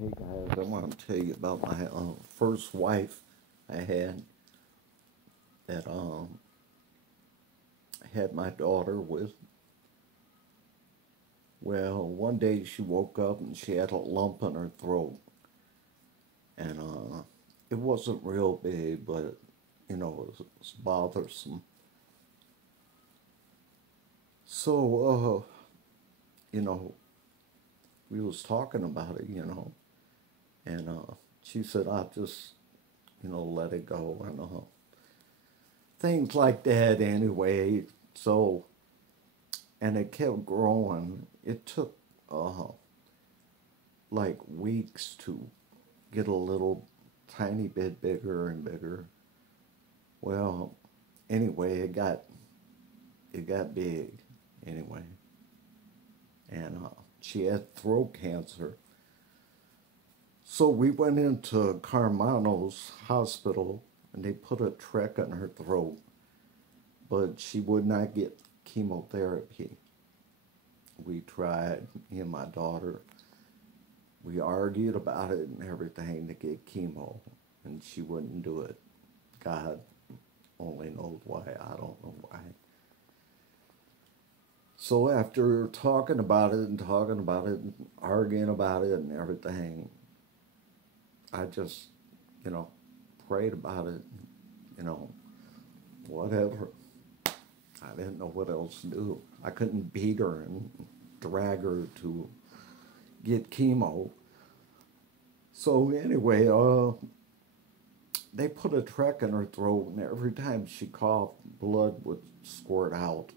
Hey guys, I want to tell you about my first wife I had my daughter with. Well, one day she woke up and she had a lump in her throat, and it wasn't real big, but it was bothersome. So you know, we was talking about it, and she said I'll just let it go and things like that anyway. So and it kept growing. It took uh, like weeks to get a little tiny bit bigger and bigger. Well, anyway, it got big anyway, and she had throat cancer. So we went into Carmano's hospital, and they put a trach in her throat, but she would not get chemotherapy. We tried, me and my daughter. We argued about it and everything to get chemo, and she wouldn't do it. God only knows why. I don't know why. So after talking about it and talking about it and arguing about it and everything, I just, you know, prayed about it, you know, whatever. I didn't know what else to do. I couldn't beat her and drag her to get chemo. So anyway, they put a trach in her throat, and every time she coughed, blood would squirt out.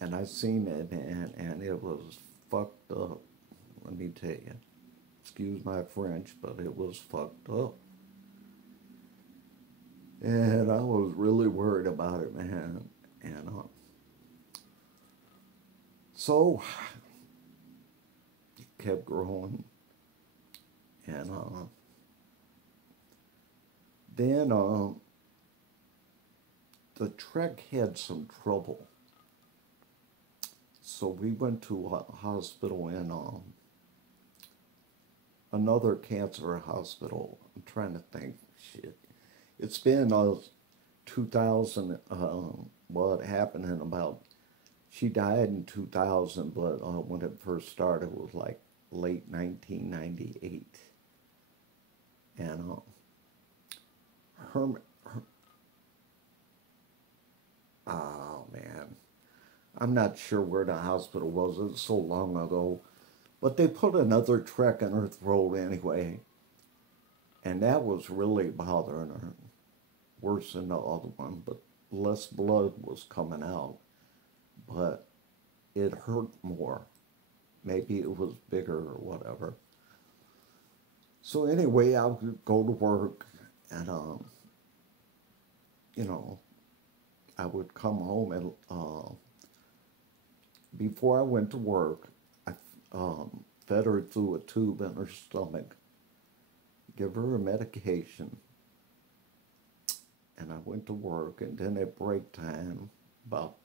And I seen it, and it was fucked up. Let me tell you. Excuse my French, but it was fucked up. And I was really worried about it, man. And so it kept growing. And then the trach had some trouble. So we went to a hospital in another cancer hospital. I'm trying to think. Shit. It's been 2000. Well, it happened in about. She died in 2000, but when it first started, it was like late 1998. And her, her, oh man, I'm not sure where the hospital was. It was so long ago. But they put another trach in her throat anyway, and that was really bothering her, worse than the other one. But less blood was coming out, but it hurt more. Maybe it was bigger or whatever. So anyway, I would go to work, and you know, I would come home and before I went to work, I fed her through a tube in her stomach, give her a medication, and I went to work. And then at break time, about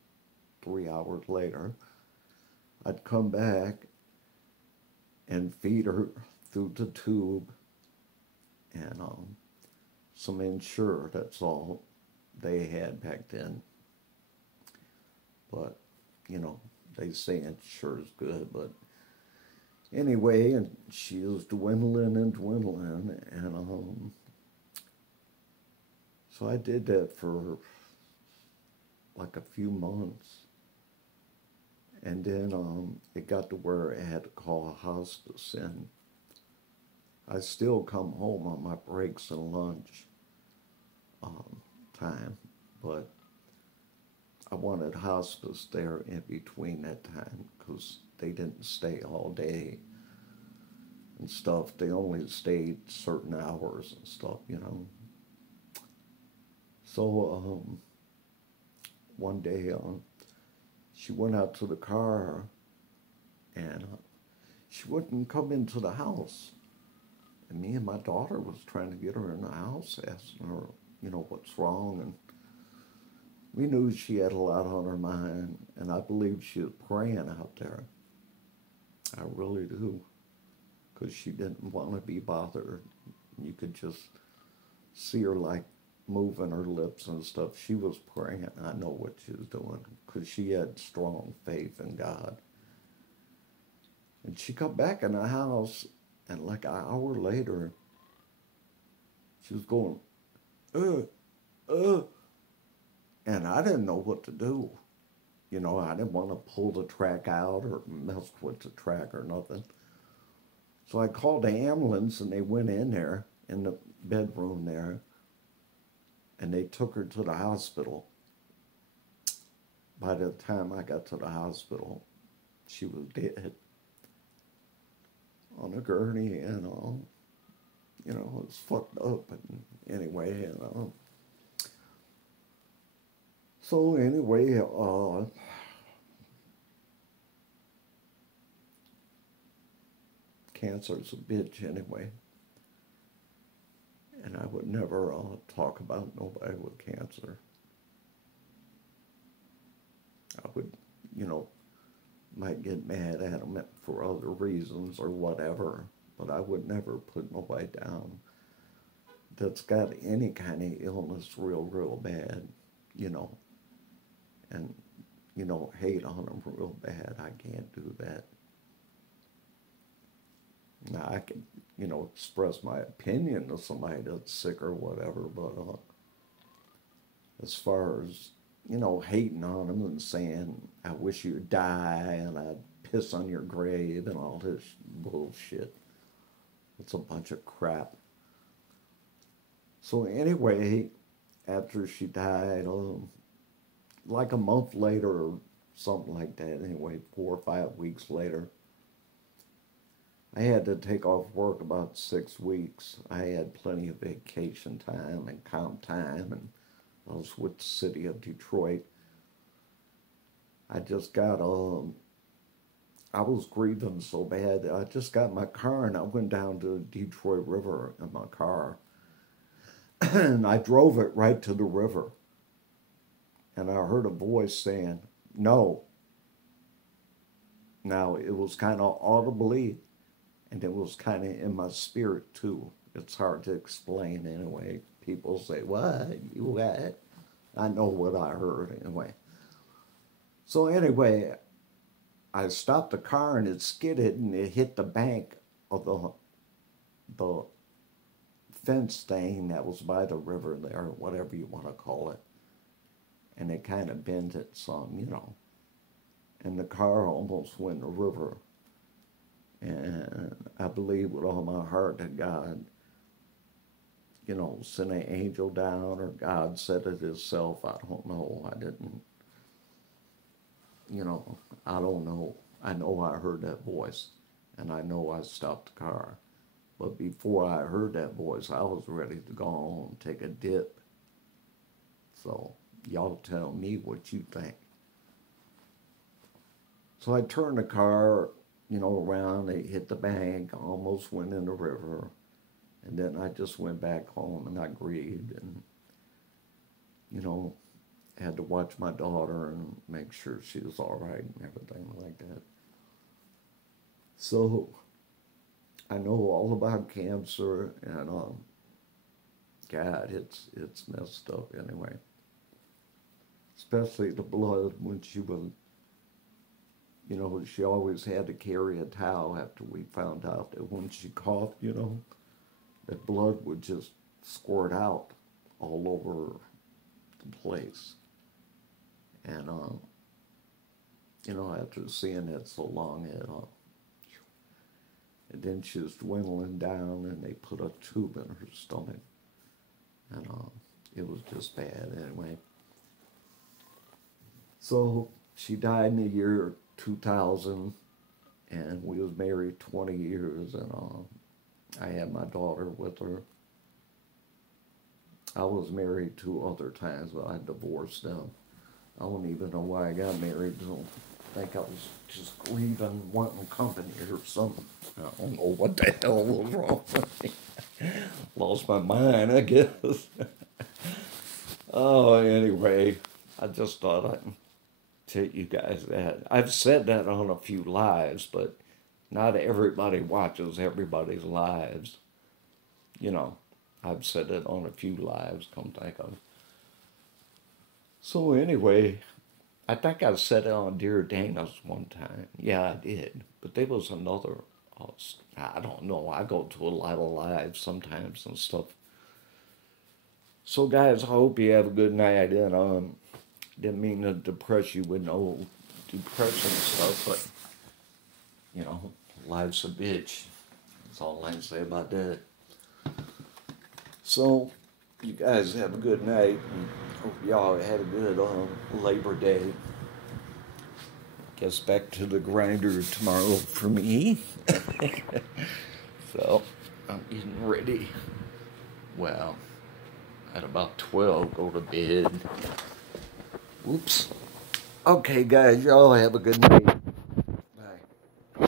3 hours later, I'd come back and feed her through the tube and some Ensure. That's all they had back then. But they say Ensure is good, but anyway, and she was dwindling and dwindling, and so I did that for like a few months, and then it got to where I had to call a hospice, and I still come home on my breaks and lunch um, time, but I wanted hospice there in between that time because they didn't stay all day and stuff. They only stayed certain hours and stuff. So one day she went out to the car and she wouldn't come into the house. And me and my daughter was trying to get her in the house, asking her, what's wrong. And we knew she had a lot on her mind, and I believe she was praying out there. I really do. because she didn't want to be bothered. You could just see her like moving her lips and stuff. She was praying. I know what she was doing because she had strong faith in God. And she come back in the house, and like an hour later, she was going, uh, and I didn't know what to do. You know, I didn't want to pull the track out or mess with the track or nothing. So I called the ambulance, and they went in there in the bedroom there, and they took her to the hospital. By the time I got to the hospital, she was dead on a gurney, and you know, it was fucked up. And anyway, so anyway, cancer's a bitch anyway. And I would never talk about nobody with cancer. I would, you know, might get mad at them for other reasons or whatever, but I would never put nobody down that's got any kind of illness real bad, you know, and, you know, hate on them real bad. I can't do that. Now, I can, you know, express my opinion to somebody that's sick or whatever, but as far as, you know, hating on them and saying, I wish you'd die and I'd piss on your grave and all this bullshit, it's a bunch of crap. So anyway, after she died, like a month later or something like that, anyway, 4 or 5 weeks later, I had to take off work about 6 weeks. I had plenty of vacation time and comp time, and I was with the city of Detroit. I just got, I was grieving so bad. I just got my car, and I went down to the Detroit River in my car. And I drove it right to the river. And I heard a voice saying, no. Now, it was kind of audibly, and it was kind of in my spirit, too. It's hard to explain anyway. People say, what? You what? I know what I heard anyway. So anyway, I stopped the car, and it skidded, and it hit the bank of the fence thing that was by the river there, whatever you want to call it. And it kind of bent it some, you know. And the car almost went in the river. And I believe with all my heart that God, you know, sent an angel down, or God said it himself. I don't know. I didn't, you know, I don't know. I know I heard that voice, and I know I stopped the car. But before I heard that voice, I was ready to go home and take a dip. So y'all tell me what you think. So I turned the car, you know, around. It hit the bank, almost went in the river. And then I just went back home, and I grieved, and, you know, had to watch my daughter and make sure she was all right and everything like that. So I know all about cancer, and God, it's messed up anyway. Especially the blood when she was, you know, she always had to carry a towel after we found out that when she coughed, you know, that blood would just squirt out all over the place. And, you know, after seeing it so long, and then she was dwindling down, and they put a tube in her stomach. And it was just bad anyway. So she died in the year 2000, and we was married 20 years, and I had my daughter with her. I was married 2 other times, but I divorced them. I don't even know why I got married. I think I was just grieving, wanting company or something. I don't know what the hell was wrong with me. Lost my mind, I guess. Oh, anyway, I just thought I'd tell you guys that. I've said that on a few lives, but not everybody watches everybody's lives. You know, I've said it on a few lives, come think of it. So anyway, I think I said it on Dear Dana's one time. Yeah, I did. But there was another, I don't know, I go to a lot of lives sometimes and stuff. So guys, I hope you have a good night, and didn't mean to depress you with no depression stuff, but you know, life's a bitch. That's all I can say about that. So, you guys have a good night, and hope y'all had a good Labor Day. Guess back to the grinder tomorrow for me. So, I'm getting ready. Well, at about 12, go to bed. Oops. Okay, guys, y'all have a good night.